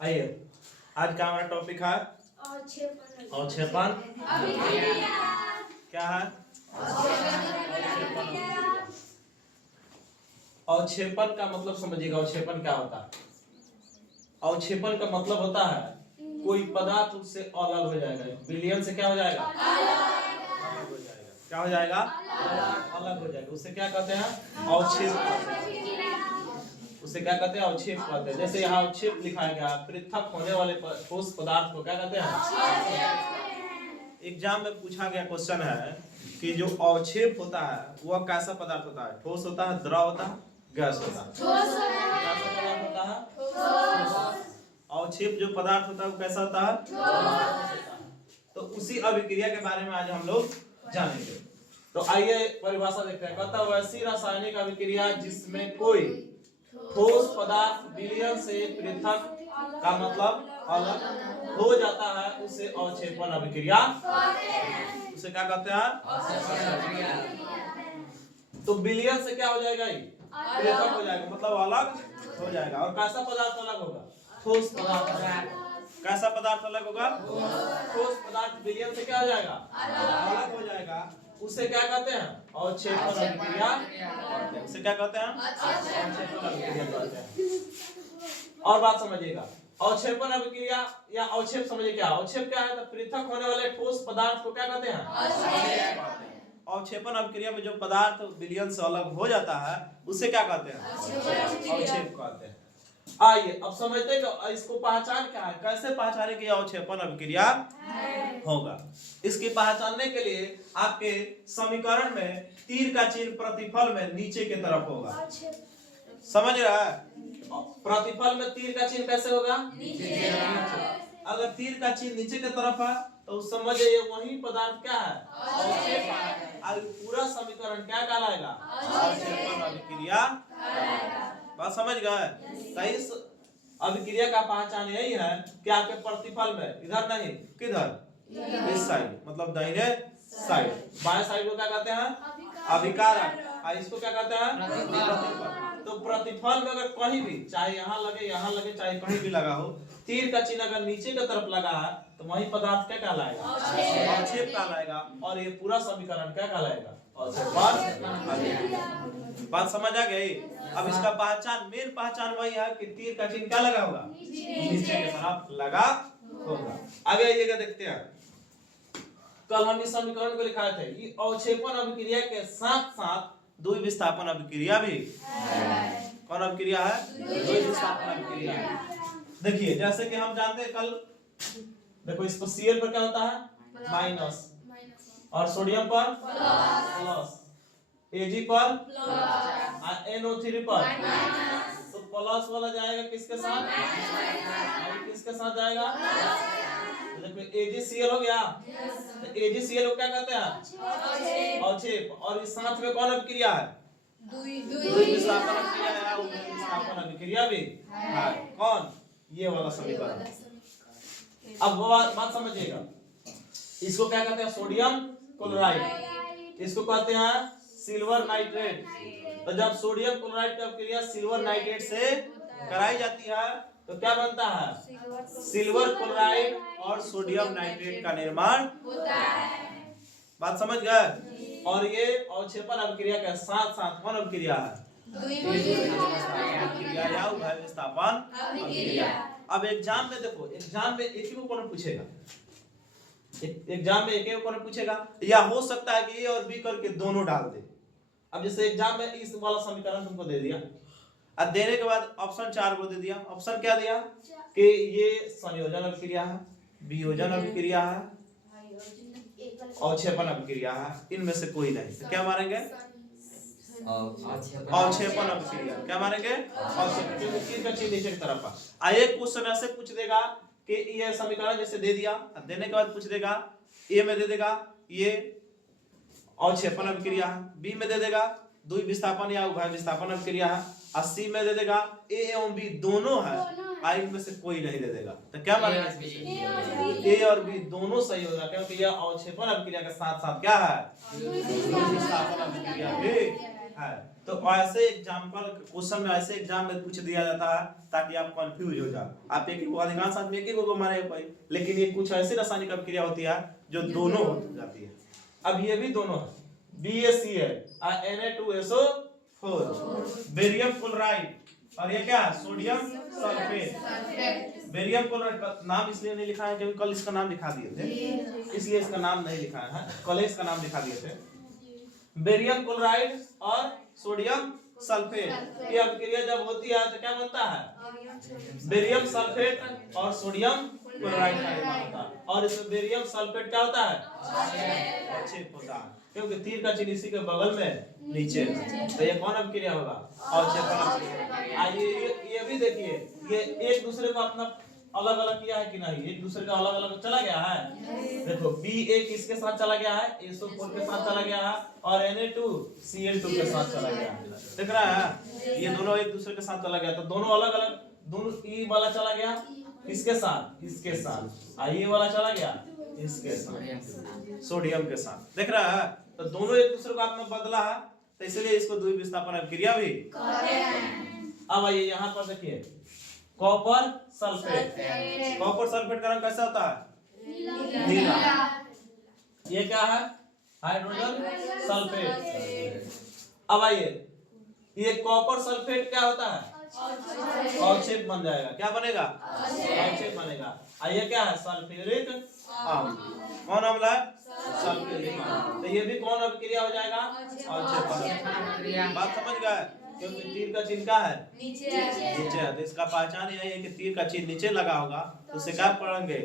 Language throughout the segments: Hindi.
आइए, आज का हमारा टॉपिक है अवक्षेपण। क्या है अवक्षेपण का मतलब समझिएगा। अवक्षेपण क्या होता है? अवक्षेपण का मतलब होता है कोई पदार्थ उससे अलग हो जाएगा। विलयन से क्या हो जाएगा? अलग हो जाएगा। क्या हो जाएगा? अलग हो जाएगा। उसे क्या कहते हैं? अवक्षेप। उसे क्या कहते हैं? अवक्षेप कहते हैं। जैसे यहाँ अवक्षेप लिखा गया, पृथक होने वाले ठोस पदार्थ को क्या कहते हैं? एग्जाम में पूछा गया क्वेश्चन है कि जो अवक्षेप होता है वह कैसा पदार्थ होता है? ठोस होता है, द्रव होता है, गैस होता है? कैसा पदार्थ होता है? अवक्षेप जो पदार्थ होता है वो कैसा होता है? तो उसी अभिक्रिया के बारे में आज हम लोग जानेंगे। तो आइए परिभाषा देखते हैं। कहता है वैसी रासायनिक अभिक्रिया जिसमें कोई ठोस पदार्थ विलयन से पृथक का मतलब अलग हो जाता है उसे अवक्षेपण अभिक्रिया, उसे क्या कहते हैं? तो विलयन से क्या हो जाएगा? पृथक हो जाएगा, मतलब अलग हो जाएगा। और कैसा पदार्थ अलग होगा? ठोस पदार्थ। कैसा पदार्थ अलग होगा? ठोस पदार्थ विलयन से क्या हो जाएगा? अलग हो जाएगा। उसे क्या कहते हैं? अवक्षेपण अभिक्रिया। उसे क्या कहते हैं? अवक्षेपण अभिक्रिया कहते हैं। और बात समझिएगा, अवक्षेपण अभिक्रिया या अवक्षेप समझिए क्या अवक्षेप क्या है? तो पृथक होने वाले ठोस पदार्थ को क्या कहते हैं? अवक्षेपण अभिक्रिया में जो पदार्थ विलयन से अलग हो जाता है उसे क्या कहते हैं? अवक्षेप कहते हैं। आइए अब समझते हैं कि इसको पहचान क्या है, कैसे पहचाने कि अवक्षेपण अभिक्रिया होगा। इसकी पहचानने के लिए आपके समीकरण में तीर का चिन्ह प्रतिफल में नीचे की तरफ होगा। समझ रहा है? प्रतिफल में तीर का चिन्ह कैसे होगा? नीचे। अगर तीर का चिन्ह नीचे की तरफ है तो समझिए वही पदार्थ क्या है? अवक्षेप है। पूरा समीकरण क्या कहलाएगा? अवक्षेपण अभिक्रिया। बात समझ गए? सही। अभिक्रिया का पहचान यही है कि आपके प्रतिफल में इधर नहीं, किधर? इस साइड, मतलब दाहिने साइड। बाएं साइड को क्या कहते हैं? अभिकारक। और इसको क्या कहते हैं? प्रतिफल। तो प्रतिफल में अगर कहीं भी, चाहे यहाँ लगे, चाहे कहीं भी लगा हो, तीर का चिन्ह अगर नीचे की तरफ लगा है तो वही पदार्थ क्या कहलाएगा? अवक्षेप कहलाएगा। और ये पूरा समीकरण क्या कहलाएगा? बात समझ आ गई? अब इसका पहचान, मेन पहचान वही है कि तीर का चिन्ह क्या लगा होगा? नीचे की तरफ लगा होगा। आगे आइएगा, देखते हैं। कल हम इस समीकरण को लिखाए थे कि अवक्षेपण अभिक्रिया के साथ साथ द्वि विस्थापन अभिक्रिया भी है। कौन अभिक्रिया है? द्वि विस्थापन अभिक्रिया। देखिए जैसे कि हम जानते हैं कल, देखो इस पर Cl पर क्या होता है? माइनस, और सोडियम पर प्लस, Ag पर प्लस, NO3 पर तो प्लस वाला जाएगा किसके साथ? और किसके साथ जाएगा? देखो AgCl हो गया। तो AgCl को क्या कहते हैं? अवक्षेप। और इस साथ में कौन अभिक्रिया है? द्वि विस्थापन अभिक्रिया है। द्वि विस्थापन अभिक्रिया भी है। कौन? ये वाला समीकरण। अब वो बात समझिएगा। इसको क्या कहते हैं? Sodium chloride. इसको कहते हैं सिल्वर नाइट्रेट। तो जब सोडियम क्लोराइड की अभिक्रिया सिल्वर नाइट्रेट से कराई जाती है तो क्या बनता है? सिल्वर क्लोराइड और सोडियम नाइट्रेट का निर्माण होता है। बात समझ गए? और ये अवक्षेपण अभिक्रिया के साथ साथ कौन अभिक्रिया है? अभिक्रिया या उभय विस्थापन अभिक्रिया। अब एग्जाम में देखो, एग्जाम में एक ही को कौन पूछेगा? एग्जाम में एक ही को कौन पूछेगा, या हो सकता है कि ए और बी करके दोनों डाल दे। अब जैसे एग्जाम में इस वाला समीकरण तुमको दे दिया, और देने के बाद ऑप्शन 4 को दे दिया। ऑप्शन क्या दिया कि ये संयोजन अभिक्रिया है, वियोजन अभिक्रिया है, अवक्षेपण अभिक्रिया है, इनमें से कोई नहीं। तो क्या मानेंगे? अवक्षेपण अभिक्रिया। क्या मानेंगे? अवक्षेपण, क्योंकि तीर का चिन्ह नीचे की तरफ है। एक क्वेश्चन ऐसे पूछ देगा कि ये समीकरण जैसे दे दिया, देने के बाद पूछ देगा ए में दे देगा ये अवक्षेपण अभिक्रिया है, बी में दे देगा द्वि विस्थापन या उभय विस्थापन अभिक्रिया है, और सी में दे देगा ए एवं बी दोनों है, आई में से कोई नहीं दे देगा। तो क्या मानेंगे? ए और बी दोनों सही होगा, क्योंकि यह अवक्षेपण अभिक्रिया के साथ साथ क्या है? द्वि विस्थापन अभिक्रिया भी है। तो ऐसे एग्जाम्पल क्वेश्चन में ऐसे एग्जाम में पूछ दिया जाता है ताकि आप कंफ्यूज हो जाए। आप एक ही अधिकांश आदमी एक ही को मारे कोई, लेकिन ये कुछ ऐसी रासायनिक अभिक्रिया होती है जो दोनों हो जाती है। अब ये भी दोनों है, BaCl Na2SO4 बेरियम क्लोराइड, और ये क्या है सोडियम सल्फेट। बेरियम क्लोराइड का नाम इसलिए नहीं लिखा है क्योंकि कल इसका नाम लिखा दिए थे, इसलिए इसका नाम नहीं लिखा है, कल इसका नाम लिखा दिए थे। बेरियम क्लोराइड और सोडियम सल्फेट, ये अभिक्रिया जब होती है तो क्या बनता है, बेरियम सल्फेट और सोडियम क्लोराइड का निर्माण होता है। और इसमें बेरियम सल्फेट क्या होता है, अवक्षेप होता है, क्योंकि तीर का चिन्ह इसी के बगल में नीचे है। तो ये कौन अभिक्रिया होगा, अवक्षेपण। आइए ये भी देखिए, ये एक दूसरे को अपना अलग अलग किया है कि नहीं, एक दूसरे का अलग अलग चला गया है। देखो Ba किसके साथ चला गया है, SO4 के साथ चला गया है, और Na2Cl2 के साथ चला गया है। देख रहा है, ये दोनों एक दूसरे के साथ चला गया, तो दोनों अलग अलग, दोनों E वाला चला गया किसके साथ, इसके साथ, ये वाला चला गया इसके साथ, सोडियम के साथ। देख रहा है, तो दोनों एक दूसरे को आपने बदला है, तो इसलिए इसको द्वितीय विस्थापन अभिक्रिया भी। अब आइए यहाँ पर देखिए, कॉपर सल्फेट, कॉपर सल्फेट का रंग कैसा होता है, नीला। ये क्या है, हाइड्रोजन सल्फेट। अब आइए, ये कॉपर सल्फेट क्या होता है, अवक्षेप बन जाएगा, क्या बनेगा, अवक्षेप बनेगा। ये क्या है, सल्फ्यूरिक अम्ल। कौन अम्ल है, सल्फ्यूरिक अम्ल। तो ये भी कौन अभिक्रिया हो जाएगा, अवक्षेप। बात समझ गए, क्योंकि तीर का चिन्ह क्या है, नीचे है, तो इसका पहचान यही है कि तीर का चिन्ह नीचे लगा होगा तो उसे क्या पढ़ेंगे,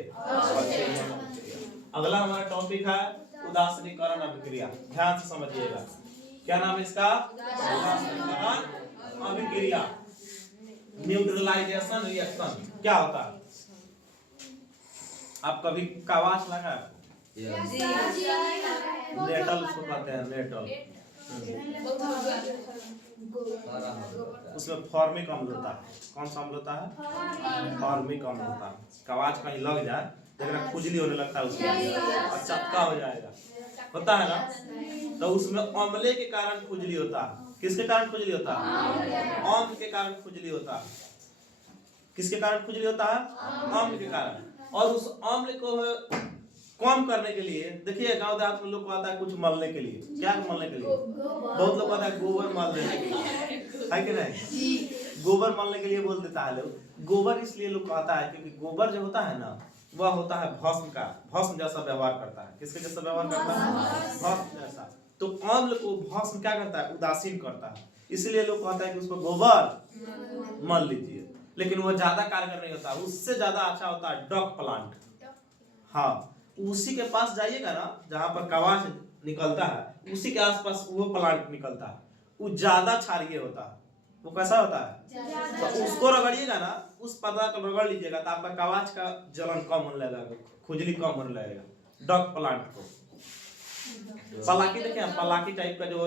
अगला हमारा टॉपिक है उदासीनीकरण अभिक्रिया। ध्यान से समझिएगा, क्या नाम है इसका, उदासीनीकरण अभिक्रिया, न्यूट्रलाइजेशन रिएक्शन। क्या होता है, आप कभी कावास लगा है, नेटल उसको कहते हैं, नेटल, उसमें फॉर्मिक अम्ल होता है। कौन सा अम्ल होता है, फॉर्मिक अम्ल होता है। कवाच कहीं लग जाए, देखना खुजली होने लगता है उसमें, और चपका हो जाएगा, होता है ना, तो उसमें अम्ले के कारण खुजली होता है। किसके कारण खुजली होता है, अम्ल के कारण खुजली होता है। किसके कारण खुजली होता है, अम्ल के कारण। और उस अम्ल को कम करने के लिए, देखिए गांव देहात में लोग को आता है कुछ मलने के लिए, क्या मलने के लिए, बहुत लोग आता है गोबर मल देने के लिए, है कि नहीं, गोबर मलने के लिए बोल देता है लोग। गोबर इसलिए लोग कहता है क्योंकि गोबर जो होता है ना, वह होता है भस्म का, भस्म जैसा व्यवहार करता है। किसके जैसा व्यवहार करता है, भस्म जैसा। तो अम्ल को भस्म क्या करता है, उदासीन करता है, इसलिए लोग कहता है कि उसको गोबर मल लीजिए। लेकिन वो ज्यादा कारगर नहीं होता, उससे ज्यादा अच्छा होता है डॉक प्लांट। हाँ, उसी के पास जाइएगा ना जहां पर कवाच निकलता है, उसी के आसपास वो प्लांट निकलता है, वो ज्यादा क्षारीय होता है। वो कैसा होता है, तो उसको रगड़िएगा ना, उस पदार्थ को रगड़ लीजिएगा तो आपका कवाच का जलन कम होने लगेगा, खुजली कम होने लगेगा। डॉक प्लांट को पलाकी देखे, पलाकी टाइप का जो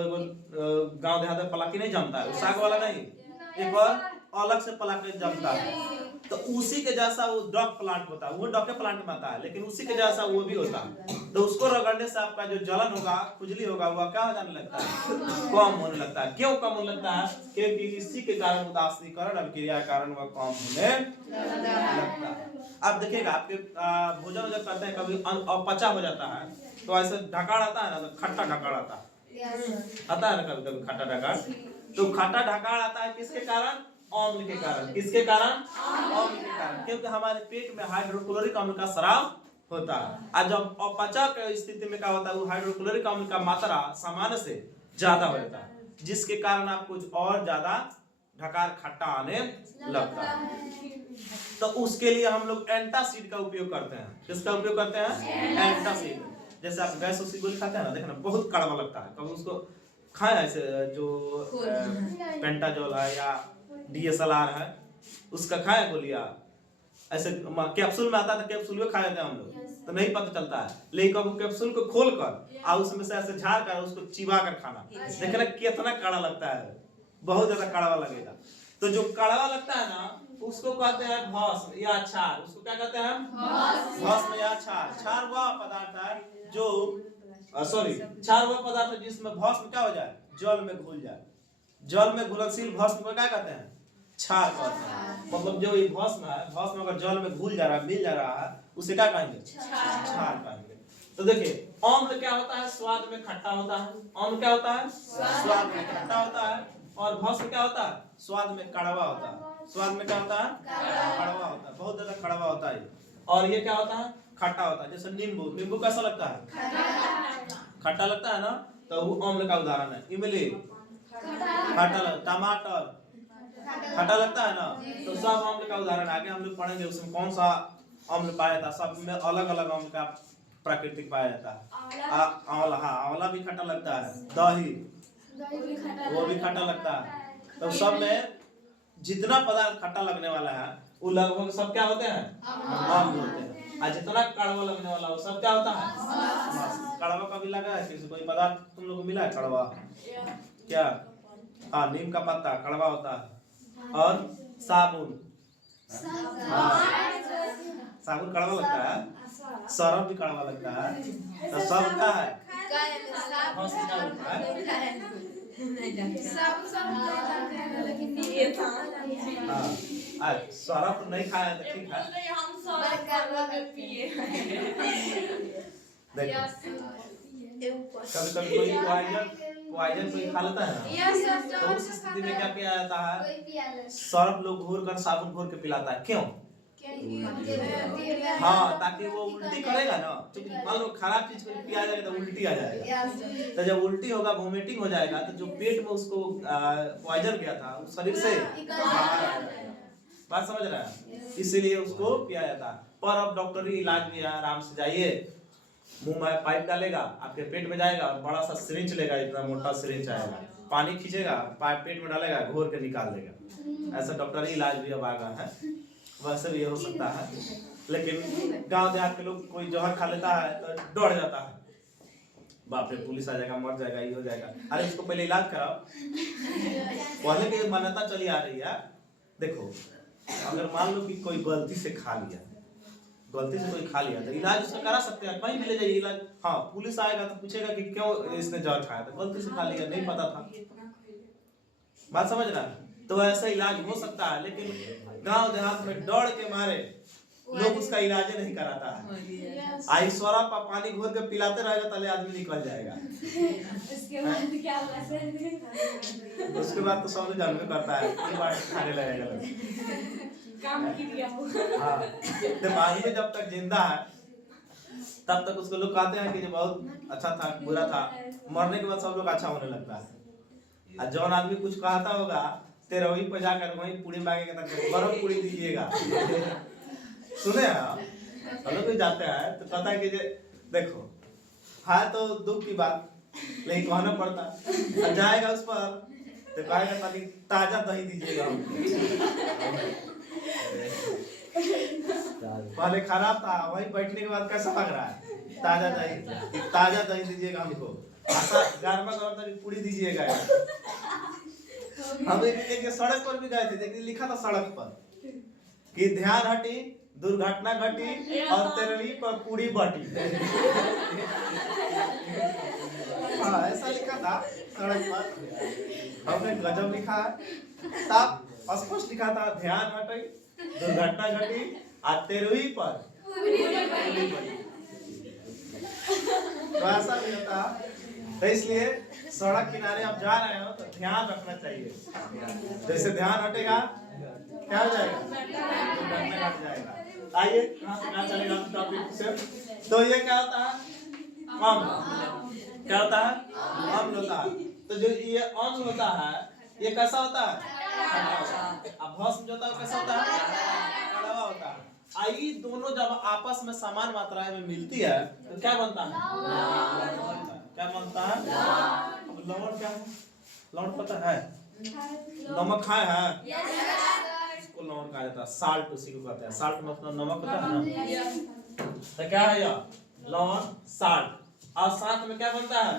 गांव देहात में पलाकी नहीं जमता है, साग वाला नहीं, एक और अलग से पलाकी जमता है, तो उसी के जैसा वो डॉक प्लांट होता है। वो डॉके प्लांट में आता है, लेकिन उसी के जैसा वो भी होता है। तो उसको रगड़ने से आपका जो जलन होगा, खुजली होगा, वह क्या हो जाने लगता है, कम होने लगता है। क्यों कम होने लगता है, क्योंकि इसी के कारण उदासीनीकरण अभिक्रिया के कारण वह कम होने लगता है। अब देखिएगा, आपके भोजन वोजन करते हैं, कभी अपचा हो जाता है, तो ऐसे ढकाड़ आता है ना, तो खट्टा ढकाड़ आता है ना, कभी कभी खट्टा ढकाड़। तो खट्टा ढकाड़ आता है किसके कारण, अम्ल के कारण। किसके कारण, अम्ल के कारण, क्योंकि हमारे पेट में हाइड्रोक्लोरिक अम्ल का स्राव होता है। और जब अपचा की स्थिति में क्या होता है, वो हाइड्रोक्लोरिक अम्ल का मात्रा सामान्य से ज्यादा हो जाता है, जिसके कारण आपको और ज्यादा ढकार खट्टा आने लगता है। तो उसके लिए हम लोग एंटासिड का उपयोग करते हैं। किसका उपयोग करते हैं, एंटासिड। जैसे आप गैस उसी गोली खाते हैं ना, देखना बहुत कड़वा लगता है, कभी उसको खाए ऐसे, जो पेंटाजोल है या DSLR है, उसका खाए गोलियां, ऐसे कैप्सूल में आता था, कैप्सूल में खाए थे हम लोग, तो नहीं पता चलता है। लेकिन कब कैप्सूल को खोल कर और उसमें से ऐसे झाड़ कर उसको चिबा कर खाना, देखना कितना कड़वा लगता है, बहुत ज्यादा कड़वा लगेगा। तो जो कड़वा लगता है ना, उसको कहते हैं भस्म या क्षार। उसको क्या कहते हैं, भस्म या क्षार। क्षार वह पदार्थ है जो क्षार वह पदार्थ है जिसमें भस्म क्या हो जाए, जल में घुल जाए। जल में घुलनशील भस्म को क्या कहते हैं? क्षार कहते हैं। मतलब जो ये भस्म है, भस्म अगर जल में घुल जा रहा है, मिल जा रहा है, उसे क्या कहेंगे? क्षार कहेंगे। तो देखिए अम्ल क्या होता है? स्वाद में खट्टा होता है। अम्ल क्या होता है? स्वाद में खट्टा होता है। और भस्म क्या होता है? स्वाद में कड़वा होता है। स्वाद में क्या होता है? कड़वा होता है, बहुत ज्यादा कड़वा होता है। और ये क्या होता है? खट्टा होता है। जैसे नींबू, नींबू कैसा लगता है? खट्टा लगता है ना, तो वो अम्ल का उदाहरण है। इमली खट्टा लगता, टमाटर खट्टा लगता है ना, तो सब अम्ल का उदाहरण। आगे हम लोग पढ़ेंगे उसमें कौन सा अम्ल पाया जाता है। सब में अलग अलग अम्ल का प्राकृतिक पाया जाता है। आंवला, हाँ आंवला भी खट्टा लगता है। दही वो भी खट्टा लगता है। तो सब में जितना पदार्थ खट्टा लगने वाला है वो लगभग सब क्या होते हैं? अम्ल होते हैं। और जितना कड़वा लगने वाला वो सब क्या होता है? कड़वा का भी लगा है किसी कोई पदार्थ तुम लोग को मिला है कड़वा? क्या? हाँ नीम का पत्ता कड़वा होता है। और साबुन, साबुन कड़वा लगता है। सरफ भी कड़वा लगता है। तो सब क्या है? सरफ नहीं खाया तो ठीक है। कभी कभी कोई पॉइजन कोई खा लेता है ना, तो उस स्थिति में क्या किया जाता है? सर्फ लोग घोर कर साबुन घोर के पिलाता है। क्यों? हाँ, ताकि वो उल्टी करेगा ना। मान लो खराब चीज को पिया जाएगा तो उल्टी आ जाएगा। तो जब उल्टी होगा, वोमिटिंग हो जाएगा, तो जो पेट में उसको पॉइजन गया था उस शरीर से बाहर आ जाएगा। बात समझ रहा है? इसीलिए उसको पिया जाता है। पर अब डॉक्टरी इलाज भी है, आराम से जाइए, मुंह में पाइप डालेगा, आपके पेट में जाएगा, बड़ा सा सिरिंज लेगा, इतना मोटा सिरिंज आएगा, पानी खींचेगा, पाइप पेट में डालेगा, घोर के निकाल देगा। ऐसा डॉक्टरी इलाज भी अब आ गया है। वैसे भी हो सकता है, लेकिन गांव देहात के लोग कोई जहर खा लेता है तो डर जाता है, बाप रे पुलिस आ जाएगा, मर जाएगा, ये हो जाएगा। अरे इसको पहले इलाज कराओ। पहले की मान्यता चली आ रही है। देखो अगर मान लो कि कोई गलती से खा लिया, गलती से कोई खा लिया, तो इलाज उसका करा सकते हैं, कहीं भी ले जाइए इलाज। हाँ पुलिस आएगा तो पूछेगा कि क्यों इसने जहर खाया था, गलती से खा लिया, नहीं पता था। बात समझ रहा है? तो ऐसा इलाज हो सकता है, लेकिन गांव देहात में डर के मारे लोग उसका इलाज नहीं कराता है। आई सोरा पर पानी घोर के पिलाते रहेगा तले आदमी निकल जाएगा। उसके बाद क्या होगा सर? उसके बाद तो सब जानबे करता है, एक बार खाने लगेगा काम किया हो। हाँ, दिमाग में जब तक जिंदा है तब तक उसको लोग कहते हैं कि ये बहुत अच्छा था, बुरा था। मरने के बाद सब लोग अच्छा होने लगता है। और जौन आदमी कुछ कहता होगा, तेरहवीं पे जाकर वहीं पूरी मांगे तक बर्फ पूरी दीजिएगा। सुने आप हम लोग भी जाते हैं तो कहता है कि देखो है तो दुख की बात, लेकिन कहना पड़ता है। जाएगा उस पर तो कहेगा ताकि ताजा दही दीजिएगा। पहले खराब था, वही बैठने के बाद कैसा लग रहा है? ताजा दही दीजिएगा हमको, गर्मा गर्म तक पूरी दीजिएगा। हम एक सड़क पर भी गए थे, देखिए लिखा था सड़क पर कि ध्यान हटी, दुर्घटना घटी और तेरवी पर पूरी बटी। हाँ ऐसा लिखा था सड़क पर, हमने गजब लिखा है। तब स्पष्ट लिखा था ध्यान हटी, दुर्घटना घटी और तेरवी पर पूरी बटी। तो ऐसा भी होता, तो इसलिए सड़क किनारे आप जा रहे हो तो ध्यान रखना चाहिए। जैसे ध्यान हटेगा क्या हो जाएगा? दुर्घटना घट जाएगा। आइए कहाँ चलेगा टॉपिक से। तो ये क्या होता है? अम्ल। क्या होता है? अम्ल होता है। तो जो ये अम्ल होता है ये कैसा होता है? अब भस्म जो होता है कैसा होता है? कड़वा होता है। आई दोनों जब आपस में समान मात्रा में मिलती है तो क्या बनता है? क्या बनता है? अब लवण क्या है? लवण पता है? नमक खाए हैं? इसको लवण कहा जाता है। साल्ट उसी को कहते हैं। साल्ट मतलब नमक होता है ना। तो क्या है यह? लवण, साल्ट। और साथ में क्या बनता है?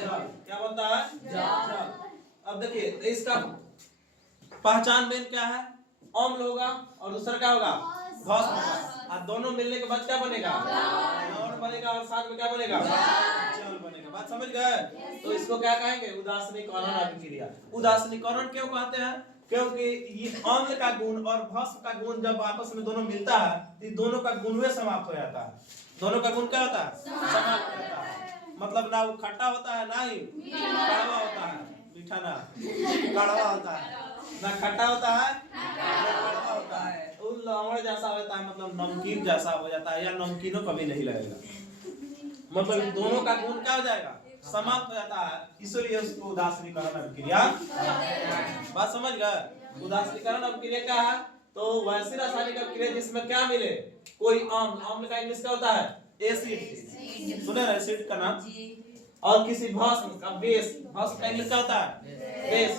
जल। क्या बनता है? जल। अब देखिए इसका पहचान मेन क्या है? अम्ल होगा और दूसरा क्या होगा? भस्म होगा। और दोनों मिलने के बाद क्या बनेगा? लवण बनेगा और साथ में क्या बनेगा? जल बनेगा। बनेगा। बात समझ गए? तो इसको क्या कहेंगे? उदासीनीकरण अभिक्रिया। उदासीनीकरण क्यों कहते हैं? क्योंकि ये अम्ल का गुण और भस्म का गुण जब आपस में दोनों मिलता है तो दोनों का गुण वे समाप्त हो जाता है। दोनों का गुण क्या होता है? समाप्त हो जाता है। मतलब ना वो खट्टा होता है ना ही कड़वा होता है। मीठा ना कड़वा होता है, ना खट्टा होता है ना कड़वा होता है। उन लवण जैसा होता है, मतलब नमकीन जैसा हो जाता है, या नमकीनों कभी नहीं लगेगा। मतलब दोनों का गुण क्या हो जाएगा? समाप्त हो जाता है। इसलिए उसको उदासीनीकरण अभिक्रिया। बात समझ गए? उदासीनीकरण अभिक्रिया क्या है? तो वैसी रासायनिक अभिक्रिया जिसमें क्या मिले? कोई अम्ल का इंग्लिश क्या होता है? एसिड। सुने ना एसिड का नाम? और किसी भस्म का बेस, भस्म का इंग्लिश क्या होता है? बेस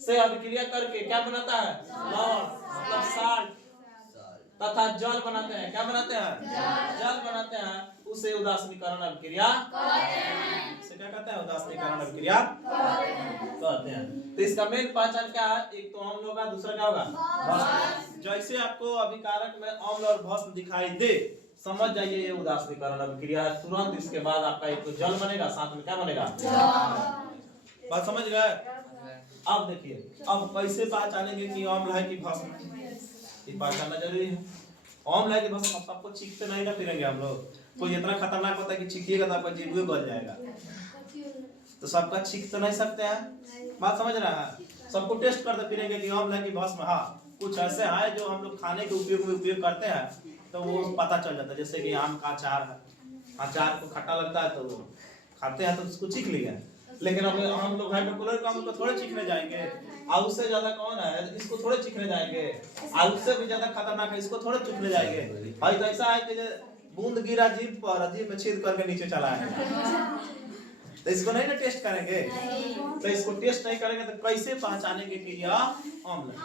से अभिक्रिया करके क्या बनाता है? लवण, मतलब साल्ट, तथा जल बनाते हैं। क्या बनाते हैं? जल बनाते हैं। उसे उदासीनीकरण अभिक्रिया से क्या कहते हैं? उदासीनीकरण अभिक्रिया कहते हैं। तो इसका मेन पहचान क्या है? एक तो अम्ल होगा, दूसरा क्या होगा? भस्म। जैसे आपको अभिकारक में अम्ल और भस्म दिखाई दे, समझ जाइए ये उदासीनीकरण अभिक्रिया है। तुरंत इसके बाद आपका एक तो जल बनेगा, साथ में क्या बनेगा? बात समझ गए? अब देखिए, अब कैसे पहचानेंगे कि अम्ल है कि भस्म है? ये पहचानना जरूरी है। अम्ल है कि भस्म? सबको चीखते नहीं ना फिरेंगे हम लोग। कोई इतना खतरनाक होता है कि चीखिएगा तो आपका जीभ गल जाएगा। तो सबका चीख तो नहीं सकते हैं। बात समझ रहा है? सबको टेस्ट करते फिरेंगे कि अम्ल है कि भस्म। हाँ, कुछ ऐसे हैं जो हम लोग खाने के उपयोग में उपयोग करते हैं तो वो पता चल जाता है। जैसे कि आम का अचार है, अचार को खट्टा लगता है तो खाते हैं तो उसको चीख लिया। लेकिन अब हम लोग हाइड्रोक्लोरिक का अम्ल को थोड़े चीखने जाएंगे। और उससे ज्यादा कौन है? इसको थोड़े चीखने जाएंगे। और उससे भी ज्यादा खतरनाक है, इसको थोड़े चीखने जाएंगे। भाई तो ऐसा है कि बूंद गिरा जीभ पर, जीभ में छेद करके नीचे चला है। तो इसको नहीं ना टेस्ट करेंगे। तो इसको टेस्ट नहीं करेंगे तो कैसे पहचानेंगे कि यह अम्ल है?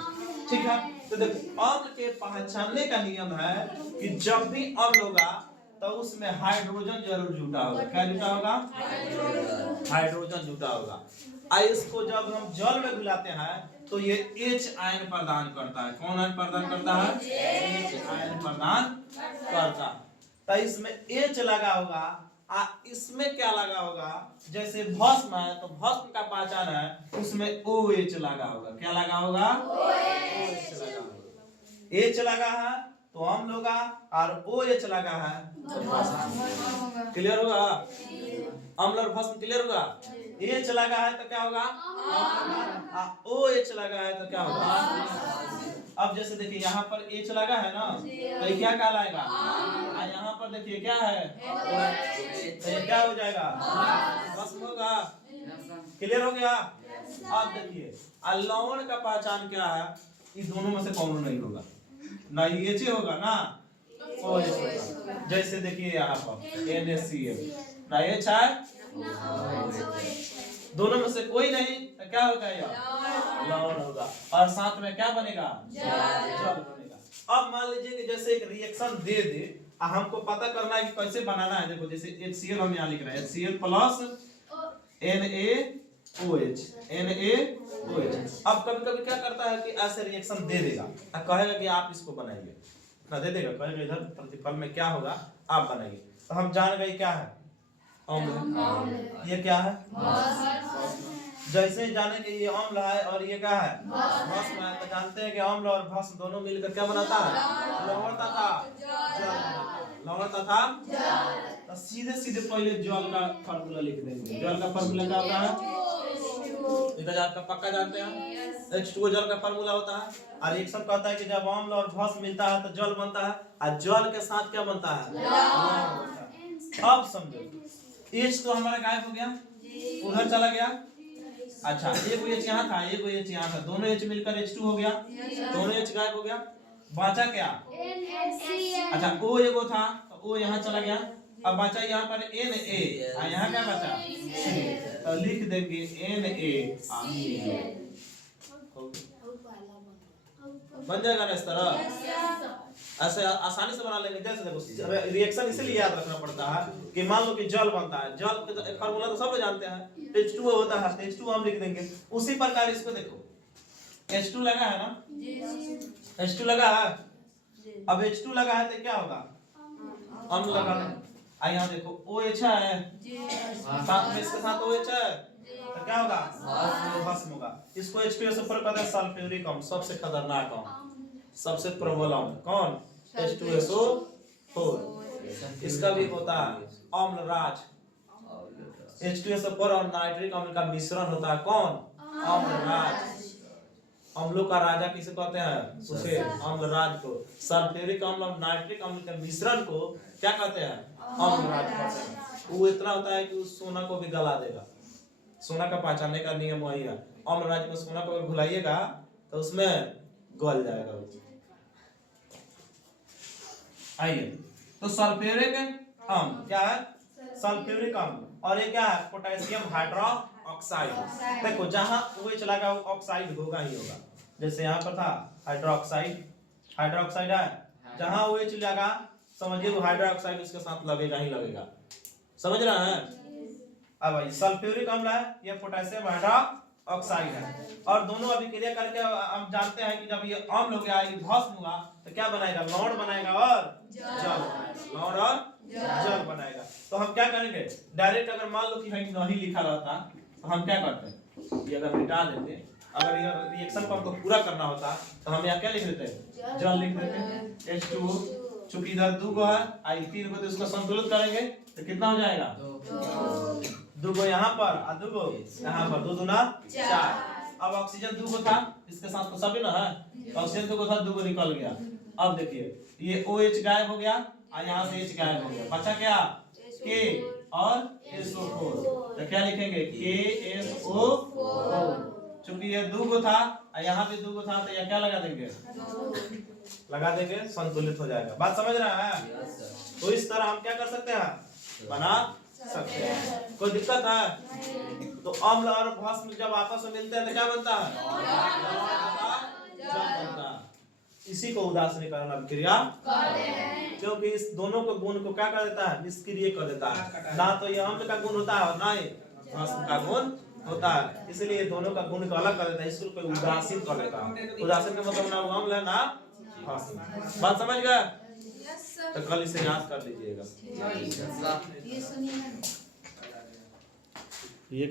ठीक है, तो देखो अम्ल के पहचानने का नियम है कि जब भी अम्ल होगा तो उसमें हाइड्रोजन जरूर जुटा होगा। क्या जुटा होगा? हाइड्रोजन जुटा होगा। और इसको जब हम जल में घुलाते हैं तो ये H आयन प्रदान करता है। कौन आयन प्रदान करता है? H आयन प्रदान करता है। तो इसमें H लगा होगा, इसमें क्या लगा होगा? जैसे भस्म है तो भस्म का पहचान है, उसमें OH लगा होगा। क्या लगा होगा? OH लगा होगा। H लगा है तो अम्ल होगा, और OH लगा है तो भस्म। क्लियर होगा? अम्ल और भस्म क्लियर होगा? H लगा है तो क्या होगा? OH लगा है तो क्या होगा? अब जैसे देखिए यहाँ पर H लगा है ना, तो ये क्या कहलाएगा? और यहाँ पर देखिए क्या है? तो ये क्या हो जाएगा? भस्म होगा। क्लियर हो गया? अब देखिए लवण का पहचान क्या है? इन दोनों में से कौन नहीं होगा? ना H होगा ना OH होगा। जैसे देखिए यहाँ पर NaCl, ना H है, दोनों में से कोई नहीं, तो क्या होगा? यह लवण होगा। और साथ में क्या बनेगा? जल बनेगा। अब मान लीजिए कि जैसे एक रिएक्शन दे दे, हमको पता करना है कि कैसे बनाना है। देखो जैसे HCl हम यहाँ लिख रहे हैं, HCl प्लस NaOH, NaOH। अब कभी कभी क्या करता है कि ऐसे रिएक्शन दे देगा, कहेगा कि आप इसको बनाइए ना, दे देगा, कहेगा इधर प्रतिफल में क्या होगा आप बनाइए। तो हम जान गए क्या है? अम्ल। ये क्या है? जैसे जाने कि ये अम्ल है और ये क्या है? भस्म है, तो जानते हैं कि अम्ल और भस्म दोनों मिलकर क्या बनाता है? लवण तथा जल। लवण तथा तो सीधे सीधे पहले जल का फार्मूला लिख देंगे। जल का फार्मूला क्या होता है? इधर आपका पक्का जानते हैं, H2O जल का फार्मूला होता है। और रिएक्शन कहता है कि जब अम्ल और भस्म मिलता है तो जल बनता है, और जल के साथ क्या बनता है? अब समझो, H तो हमारा गायब हो गया, उधर चला गया। अच्छा, एक H यहाँ था, एक H यहाँ था, दोनों H मिलकर H2 हो गया, दोनों H गायब हो गया। बचा क्या? अच्छा, O एगो था तो O यहाँ चला गया। अब बचा यहाँ पर Na, यहाँ क्या बचा? तो लिख देंगे Na। बन जाएगा ना इस तरह? ऐसे आसानी से बना लेंगे। जैसे देखो रिएक्शन इसलिए याद रखना पड़ता है कि मान लो कि जल बनता है, जल का फार्मूला तो सब लोग जानते हैं, H2O होता है, H2O हम लिख देंगे। उसी प्रकार इसको देखो, H2 लगा है ना, H2 लगा है। अब H2 लगा है तो क्या होगा? अम्ल लगा है। यहाँ देखो OH है, साथ में इसके साथ OH है, तो क्या होगा? भस्म होगा। इसको H2SO4 कहते हैं सल्फ्यूरिक अम्ल, सबसे खतरनाक अम्ल, सबसे प्रबल अम्ल। कौन? H2SO4। इसका भी होता है अम्लराज। H2SO4 और नाइट्रिक अम्ल का मिश्रण होता है कौन? अम्लराज। अम्लों का राजा किसे कहते हैं? उसे अम्लराज को। सल्फ्यूरिक अम्ल और नाइट्रिक अम्ल के मिश्रण को क्या कहते हैं? अम्लराज कहते हैं। वो इतना होता है कि उस सोना को भी गला देगा। सोना का पहचानने का नियम वही है। अम्लराज में सोना को घुलाइएगा तो उसमें गल जाएगा। आइए, तो सल्फ्यूरिक अम्ल क्या है? सल्फ्यूरिक अम्ल। और ये क्या है? Potassium hydroxide. देखो जहां OH लगा वो ऑक्साइड होगा ही होगा। जैसे यहाँ पर था हाइड्रोक्साइड, हाइड्रोक्साइड है, जहां OH लगा समझिए वो हाइड्रोक्साइड उसके साथ लगेगा ही लगेगा। समझ रहे हैं? अब भाई सल्फ्यूरिक अम्ल है, ये पोटेशियम हाइड्रोक्साइड है, और दोनों अभिक्रिया करके हम जानते हैं कि जब ये अम्ल हो गया, ये भस्म हुआ, तो क्या बनाएगा? लौण बनाएगा और जल बनाएगा। लौण और जल बनाएगा। तो हम क्या करेंगे? डायरेक्ट अगर मान लो कि भाई नहीं लिखा रहता तो हम क्या करते? ये अगर मिटा देते, अगर ये रिएक्शन को हमको पूरा करना होता तो हम यहाँ क्या लिख देते? जल लिख देते। H2O, चूंकि इधर 2 गो है, आई 3 गो, तो इसको संतुलित करेंगे तो कितना हो जाएगा? 2 गो यहाँ पर और 2 गो यहाँ पर, 2 दूना 4। अब ऑक्सीजन 2 गो था, इसके साथ तो सभी ना है, ऑक्सीजन 2 गो था, 2 गो निकल गया। अब देखिए ये OH गायब हो गया और यहाँ से H गायब हो गया, बचा क्या? K और SO4। तो क्या लिखेंगे? KSO4। चूंकि ये 2 गो था और यहाँ भी 2 गो था, तो ये क्या लगा देंगे? लगा देंगे, संतुलित हो जाएगा। बात समझ रहा है? तो इस तरह हम क्या कर सकते हैं? बना सकते हैं। कोई दिक्कत है? तो अम्ल और भस्म जब आपस में मिलते हैं तो क्या बनता है? जल बनता है। इसी को उदासीनीकरण अभिक्रिया कहते हैं, क्योंकि इस दोनों को गुण को क्या कर देता है? निष्क्रिय कर देता है। ना तो ये अम्ल का गुण होता है और ना ही भस्म का गुण होता है, इसलिए दोनों का गुण को अलग कर देता है, इसको कोई उदासीन कर देता है। उदासीन का मतलब ना अम्ल है ना भस्म। बात समझ गए? तो कल इसे याद कर लीजिएगा। ये